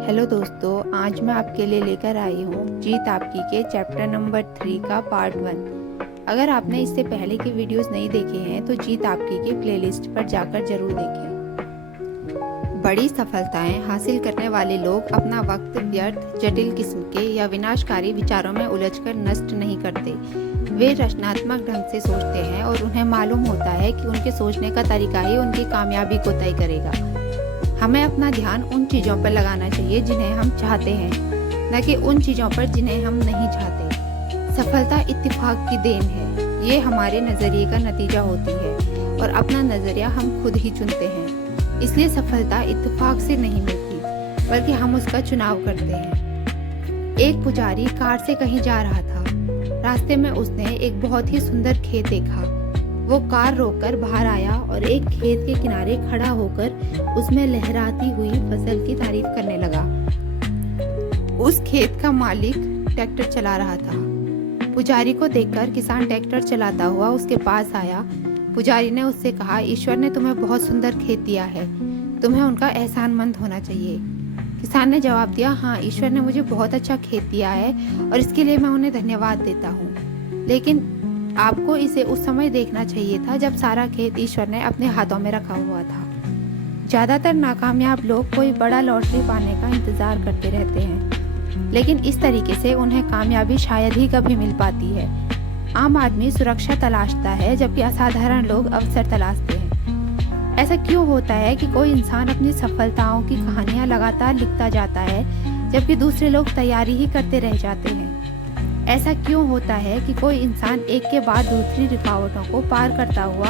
Hello दोस्तों, आज मैं आपके लिए लेकर आई हूँ जीत आपकी के चैप्टर नंबर 3 का पार्ट 1। अगर आपने इससे पहले के वीडियोस नहीं देखे हैं तो जीत आपकी के प्लेलिस्ट पर जाकर जरूर देखें। बड़ी सफलताएं हासिल करने वाले लोग अपना वक्त व्यर्थ, जटिल किस्म के या विनाशकारी विचारों में उलझकर नष्ट नहीं करते। वे रचनात्मक ढंग से सोचते हैं और उन्हें मालूम होता है कि उनके सोचने का तरीका ही उनकी कामयाबी को तय करेगा। हमें अपना ध्यान उन चीज़ों पर लगाना चाहिए जिन्हें हम चाहते हैं, न कि उन चीज़ों पर जिन्हें हम नहीं चाहते। सफलता इत्तेफाक की देन है। ये हमारे नज़रिए का नतीजा होती है और अपना नज़रिया हम खुद ही चुनते हैं। इसलिए सफलता इत्तेफाक से नहीं मिलती, बल्कि हम उसका चुनाव करते हैं। एक पुजारी कार से कहीं जा रहा था। रास्ते में उसने एक बहुत ही सुंदर खेत देखा। वो कार रोककर बाहर आया और एक खेत के किनारे खड़ा होकर उसमें लहराती हुई फसल की तारीफ करने लगा। उस खेत का मालिक ट्रैक्टर चला रहा था। पुजारी को देखकर किसान ट्रैक्टर चलाता हुआ उसके पास आया। पुजारी ने उससे कहा, ईश्वर ने तुम्हें बहुत सुंदर खेत दिया है, तुम्हें उनका एहसानमंद होना चाहिए। किसान ने जवाब दिया, हाँ, ईश्वर ने मुझे बहुत अच्छा खेत दिया है और इसके लिए मैं उन्हें धन्यवाद देता हूँ, लेकिन आपको इसे उस समय देखना चाहिए था जब सारा खेत ईश्वर ने अपने हाथों में रखा हुआ था। ज़्यादातर नाकामयाब लोग कोई बड़ा लॉटरी पाने का इंतज़ार करते रहते हैं, लेकिन इस तरीके से उन्हें कामयाबी शायद ही कभी मिल पाती है। आम आदमी सुरक्षा तलाशता है, जबकि असाधारण लोग अवसर तलाशते हैं। ऐसा क्यों होता है कि कोई इंसान अपनी सफलताओं की कहानियाँ लगातार लिखता जाता है, जबकि दूसरे लोग तैयारी ही करते रह जाते हैं? ऐसा क्यों होता है कि कोई इंसान एक के बाद दूसरी रुकावटों को पार करता हुआ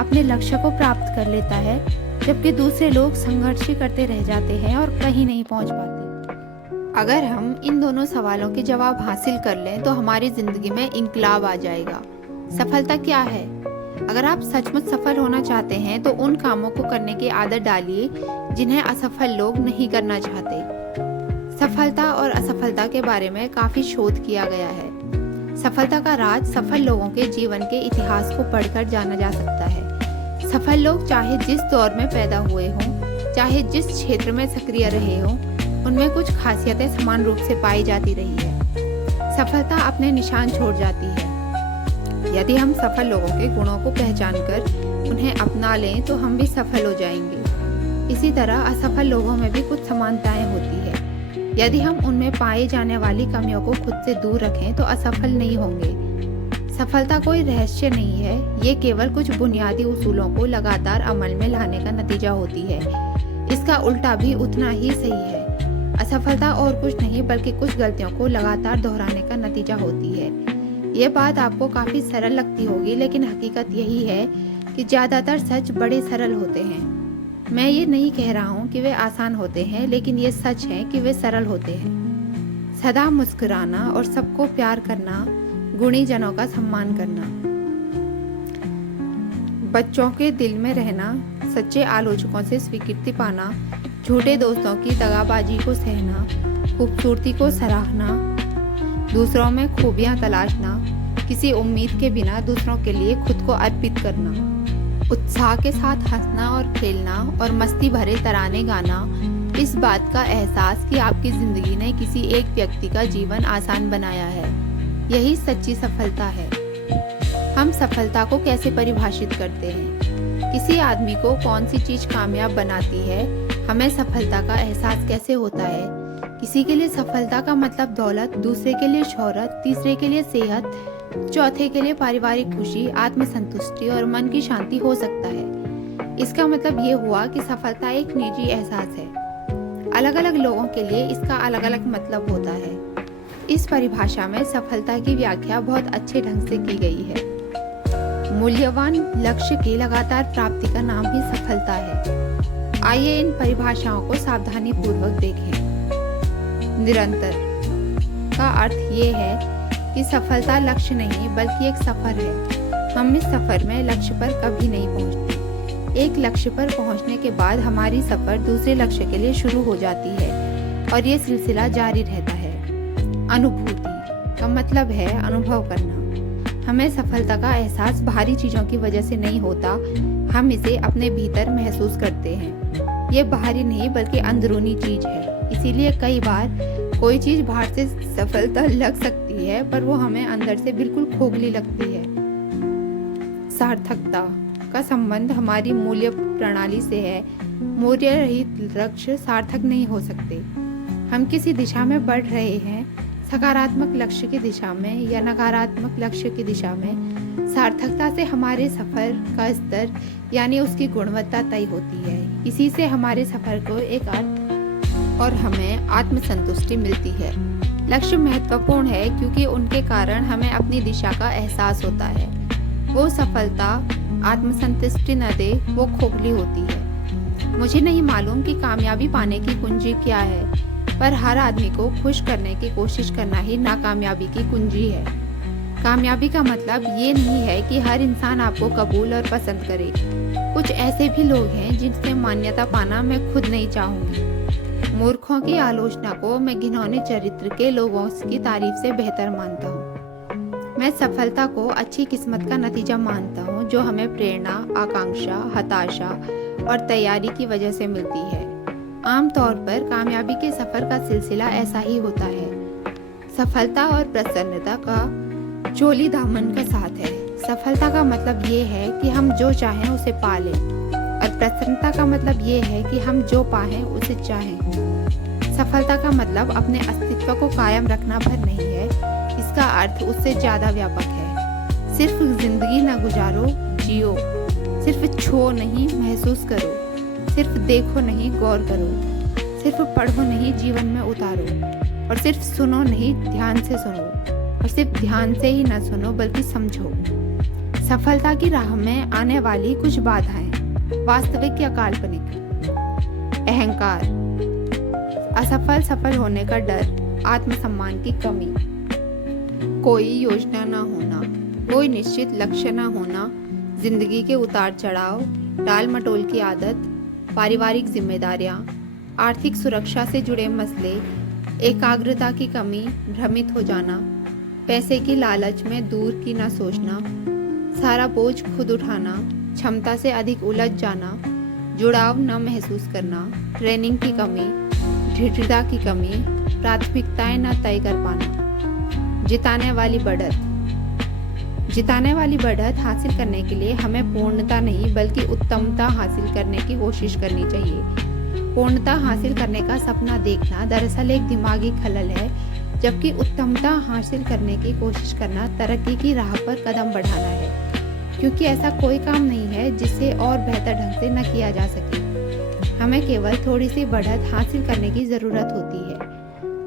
अपने लक्ष्य को प्राप्त कर लेता है, जबकि दूसरे लोग संघर्ष ही करते रह जाते हैं और कहीं नहीं पहुंच पाते? अगर हम इन दोनों सवालों के जवाब हासिल कर लें तो हमारी जिंदगी में इंकलाब आ जाएगा। सफलता क्या है? अगर आप सचमुच सफल होना चाहते हैं तो उन कामों को करने की आदत डालिए जिन्हें असफल लोग नहीं करना चाहते। सफलता और असफलता के बारे में काफी शोध किया गया है। सफलता का राज सफल लोगों के जीवन के इतिहास को पढ़कर जाना जा सकता है। सफल लोग चाहे जिस दौर में पैदा हुए हों, चाहे जिस क्षेत्र में सक्रिय रहे हों, उनमें कुछ खासियतें समान रूप से पाई जाती रही है। सफलता अपने निशान छोड़ जाती है। यदि हम सफल लोगों के गुणों को पहचानकर उन्हें अपना लें तो हम भी सफल हो जाएंगे। इसी तरह असफल लोगों में भी कुछ समानताएं होती है। यदि हम उनमें पाए जाने वाली कमियों को खुद से दूर रखें तो असफल नहीं होंगे। सफलता कोई रहस्य नहीं है, ये केवल कुछ बुनियादी उसूलों को लगातार अमल में लाने का नतीजा होती है। इसका उल्टा भी उतना ही सही है। असफलता और कुछ नहीं बल्कि कुछ गलतियों को लगातार दोहराने का नतीजा होती है। ये बात आपको काफी सरल लगती होगी, लेकिन हकीकत यही है कि ज्यादातर सच बड़े सरल होते हैं। मैं ये नहीं कह रहा हूँ कि वे आसान होते हैं, लेकिन ये सच है कि वे सरल होते हैं। सदा मुस्कुराना और सबको प्यार करना, गुणी जनों का सम्मान करना, बच्चों के दिल में रहना, सच्चे आलोचकों से स्वीकृति पाना, झूठे दोस्तों की दगाबाजी को सहना, खूबसूरती को सराहना, दूसरों में खूबियां तलाशना, किसी उम्मीद के बिना दूसरों के लिए खुद को अर्पित करना, उत्साह के साथ हंसना और खेलना और मस्ती भरे तराने गाना, इस बात का एहसास कि आपकी जिंदगी ने किसी एक व्यक्ति का जीवन आसान बनाया है, यही सच्ची सफलता है। हम सफलता को कैसे परिभाषित करते हैं? किसी आदमी को कौन सी चीज कामयाब बनाती है? हमें सफलता का एहसास कैसे होता है? किसी के लिए सफलता का मतलब दौलत, दूसरे के लिए शोहरत, तीसरे के लिए सेहत, चौथे के लिए पारिवारिक खुशी, आत्मसंतुष्टि और मन की शांति हो सकता है। इसका मतलब ये हुआ कि सफलता एक निजी एहसास है। अलग अलग लोगों के लिए इसका अलग अलग मतलब होता है। इस परिभाषा में सफलता की व्याख्या बहुत अच्छे ढंग से की गई है। मूल्यवान लक्ष्य की लगातार प्राप्ति का नाम ही सफलता है। आइए इन परिभाषाओं को सावधानी पूर्वक देखें। निरंतर का अर्थ ये है कि सफलता लक्ष्य नहीं बल्कि एक सफर है। हम इस सफर में लक्ष्य पर कभी नहीं पहुंचते। एक लक्ष्य पर पहुंचने के बाद हमारी सफर दूसरे लक्ष्य के लिए शुरू हो जाती है और ये सिलसिला जारी रहता है। अनुभूति का मतलब है अनुभव करना। हमें सफलता का एहसास बाहरी चीजों की वजह से नहीं होता, हम इसे अपने भीतर महसूस करते हैं। ये बाहरी नहीं बल्कि अंदरूनी चीज है। इसीलिए कई बार कोई चीज़ बाहर से सफलता लग सकती है पर वो हमें अंदर से बिल्कुल खोखली लगती है। सार्थकता का संबंध हमारी मूल्य प्रणाली से है। मूल्य रहित लक्ष्य सार्थक नहीं हो सकते। हम किसी दिशा में बढ़ रहे हैं, सकारात्मक लक्ष्य की दिशा में या नकारात्मक लक्ष्य की दिशा में, सार्थकता से हमारे सफ़र का स्तर यानी उसकी गुणवत्ता तय होती है। इसी से हमारे सफ़र को एक अर्थ और हमें आत्मसंतुष्टि मिलती है। लक्ष्य महत्वपूर्ण है क्योंकि उनके कारण हमें अपनी दिशा का एहसास होता है। वो सफलता आत्मसंतुष्टि न दे वो खोखली होती है। मुझे नहीं मालूम कि कामयाबी पाने की कुंजी क्या है, पर हर आदमी को खुश करने की कोशिश करना ही नाकामयाबी की कुंजी है। कामयाबी का मतलब ये नहीं है कि हर इंसान आपको कबूल और पसंद करे। कुछ ऐसे भी लोग हैं जिनसे मान्यता पाना मैं खुद नहीं चाहूँगी। मूर्खों की आलोचना को मैं घिनौने चरित्र के लोगों की तारीफ से बेहतर मानता हूँ। मैं सफलता को अच्छी किस्मत का नतीजा मानता हूँ जो हमें प्रेरणा, आकांक्षा, हताशा और तैयारी की वजह से मिलती है। आमतौर पर कामयाबी के सफर का सिलसिला ऐसा ही होता है। सफलता और प्रसन्नता का चोली दामन का साथ है। सफलता का मतलब ये है कि हम जो चाहें उसे पा लें और प्रसन्नता का मतलब ये है कि हम जो पाएं उसे चाहें। सफलता का मतलब अपने अस्तित्व को कायम रखना भर नहीं है, इसका अर्थ उससे ज़्यादा व्यापक है। सिर्फ जिंदगी न गुजारो, जियो। सिर्फ छो नहीं, महसूस करो। सिर्फ देखो नहीं, गौर करो। सिर्फ पढ़ो नहीं, जीवन में उतारो। और सिर्फ सुनो नहीं, ध्यान से सुनो। और सिर्फ ध्यान से ही न सुनो बल्कि समझो। सफलता की राह में आने वाली कुछ बाधाएं, वास्तविक या काल्पनिक। अहंकार, असफल सफल होने का डर, आत्मसम्मान की कमी, कोई योजना ना होना, कोई निश्चित लक्ष्य ना होना, जिंदगी के उतार चढ़ाव, टाल मटोल की आदत, पारिवारिक जिम्मेदारियां, आर्थिक सुरक्षा से जुड़े मसले, एकाग्रता की कमी, भ्रमित हो जाना, पैसे की लालच में दूर की ना सोचना, सारा बोझ खुद उठाना, क्षमता से अधिक उलझ जाना, जुड़ाव न महसूस करना, ट्रेनिंग की कमी, दृढ़ता की कमी, प्राथमिकताएं न तय कर पाना। जिताने वाली बढ़त हासिल करने के लिए हमें पूर्णता नहीं बल्कि उत्तमता हासिल करने की कोशिश करनी चाहिए। पूर्णता हासिल करने का सपना देखना दरअसल एक दिमागी खलल है, जबकि उत्तमता हासिल करने की कोशिश करना तरक्की की राह पर कदम बढ़ाना है, क्योंकि ऐसा कोई काम नहीं है जिसे और बेहतर ढंग से न किया जा सके। हमें केवल थोड़ी सी बढ़त हासिल करने की ज़रूरत होती है।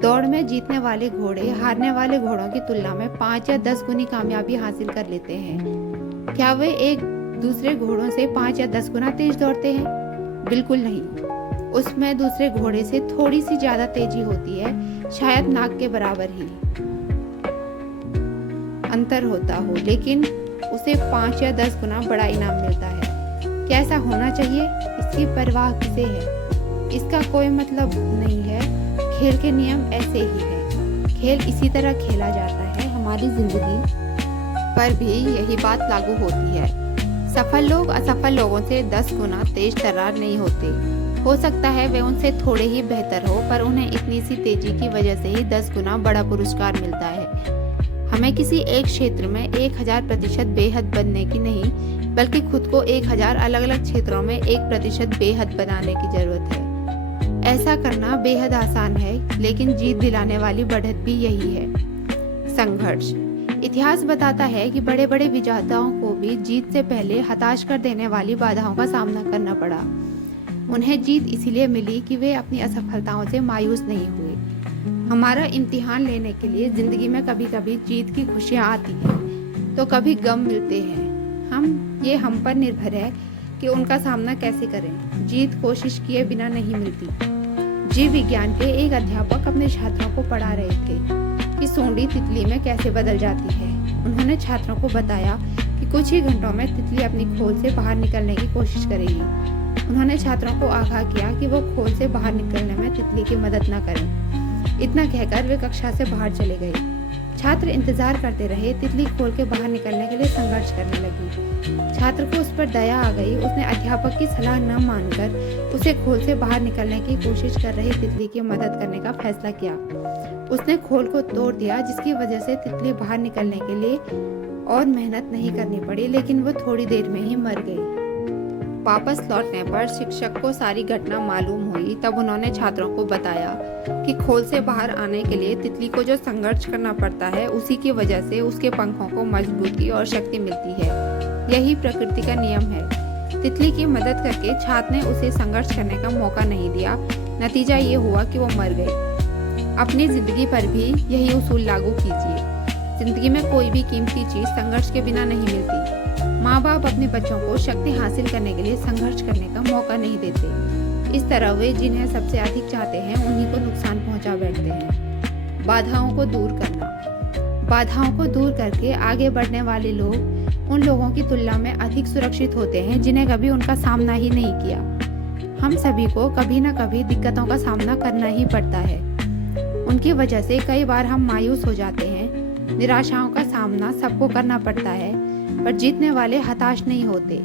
दौड़ में जीतने वाले घोड़े हारने वाले घोड़ों की तुलना में 5 या 10 गुनी कामयाबी हासिल कर लेते हैं। क्या वे एक दूसरे घोड़ों से 5 या 10 गुना तेज दौड़ते हैं? बिल्कुल नहीं। उसमें दूसरे घोड़े से थोड़ी सी ज़्यादा तेजी होती है, शायद नाक के बराबर ही अंतर होता हो, लेकिन उसे 5 या 10 गुना बड़ा इनाम मिलता है। क्या ऐसा होना चाहिए? इसकी परवाह किसे है? इसका कोई मतलब नहीं है। खेल के नियम ऐसे ही हैं। खेल इसी तरह खेला जाता है। हमारी जिंदगी पर भी यही बात लागू होती है। सफल लोग असफल लोगों से 10 गुना तेज तर्रार नहीं होते। हो सकता है वे उनसे थोड़े ही बेहतर हो, पर उन्हें इतनी सी तेजी की वजह से ही 10 गुना बड़ा पुरस्कार मिलता है। हमें किसी एक क्षेत्र में 1000% बेहद बनने की नहीं, बल्कि खुद को 1000 अलग अलग क्षेत्रों में 1% बेहद बनाने की जरूरत है। ऐसा करना बेहद आसान है, लेकिन जीत दिलाने वाली बढ़त भी यही है। संघर्ष। इतिहास बताता है कि बड़े बड़े विजेताओं को भी जीत से पहले हताश कर देने वाली बाधाओं का सामना करना पड़ा। उन्हें जीत इसीलिए मिली कि वे अपनी असफलताओं से मायूस नहीं हुए। हमारा इम्तिहान लेने के लिए जिंदगी में कभी कभी जीत की खुशियाँ आती हैं, तो कभी गम मिलते हैं। हम पर निर्भर है कि उनका सामना कैसे करें। जीत कोशिश किए बिना नहीं मिलती। जीव विज्ञान के एक अध्यापक अपने छात्रों को पढ़ा रहे थे कि सूंडी तितली में कैसे बदल जाती है। उन्होंने छात्रों को बताया कि कुछ ही घंटों में तितली अपनी खोल से बाहर निकलने की कोशिश करेगी। उन्होंने छात्रों को आगाह किया कि वो खोल से बाहर निकलने में तितली की मदद न करें। इतना कहकर वे कक्षा से बाहर चले गए। छात्र इंतजार करते रहे। तितली खोल के बाहर निकलने के लिए संघर्ष करने लगी। छात्र को उस पर दया आ गई। उसने अध्यापक की सलाह न मानकर उसे खोल से बाहर निकलने की कोशिश कर रही तितली की मदद करने का फैसला किया। उसने खोल को तोड़ दिया, जिसकी वजह से तितली बाहर निकलने के लिए और मेहनत नहीं करनी पड़ी, लेकिन वो थोड़ी देर में ही मर गई। वापस लौटने पर शिक्षक को सारी घटना मालूम हुई। तब उन्होंने छात्रों को बताया कि खोल से बाहर आने के लिए तितली को जो संघर्ष करना पड़ता है, उसी की वजह से उसके पंखों को मजबूती और शक्ति मिलती है। यही प्रकृति का नियम है। तितली की मदद करके छात्र ने उसे संघर्ष करने का मौका नहीं दिया। नतीजा ये हुआ कि वो मर गई। अपनी जिंदगी पर भी यही उसूल लागू कीजिए। जिंदगी में कोई भी कीमती चीज संघर्ष के बिना नहीं मिलती। माँ बाप अपने बच्चों को शक्ति हासिल करने के लिए संघर्ष करने का मौका नहीं देते। इस तरह वे जिन्हें सबसे अधिक चाहते हैं उन्हीं को नुकसान पहुंचा बैठते हैं। बाधाओं को दूर करना। बाधाओं को दूर करके आगे बढ़ने वाले लोग उन लोगों की तुलना में अधिक सुरक्षित होते हैं जिन्हें कभी उनका सामना ही नहीं किया। हम सभी को कभी न कभी दिक्कतों का सामना करना ही पड़ता है। उनकी वजह से कई बार हम मायूस हो जाते हैं। निराशाओं का सामना सबको करना पड़ता है, पर जीतने वाले हताश नहीं होते।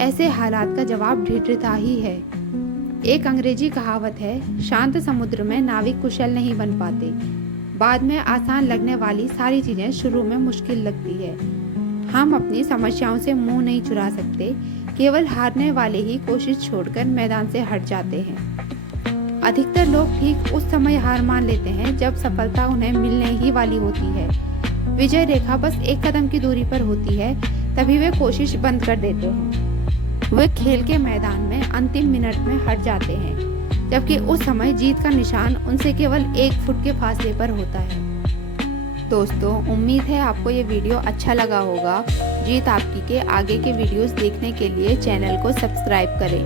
ऐसे हालात का जवाब दृढ़ता ही है। एक अंग्रेजी कहावत है, शांत समुद्र में नाविक कुशल नहीं बन पाते। बाद में आसान लगने वाली सारी चीजें शुरू में मुश्किल लगती है। हम अपनी समस्याओं से मुंह नहीं चुरा सकते। केवल हारने वाले ही कोशिश छोड़कर मैदान से हट जाते हैं। अधिकतर लोग ठीक उस समय हार मान लेते हैं जब सफलता उन्हें मिलने ही वाली होती है। विजय रेखा बस एक कदम की दूरी पर होती है, तभी वे कोशिश बंद कर देते हैं। वे खेल के मैदान में अंतिम मिनट में हट जाते हैं, जबकि उस समय जीत का निशान उनसे केवल 1 फुट के फासले पर होता है। दोस्तों, उम्मीद है आपको ये वीडियो अच्छा लगा होगा। जीत आपकी के आगे के वीडियोस देखने के लिए चैनल को सब्सक्राइब करें।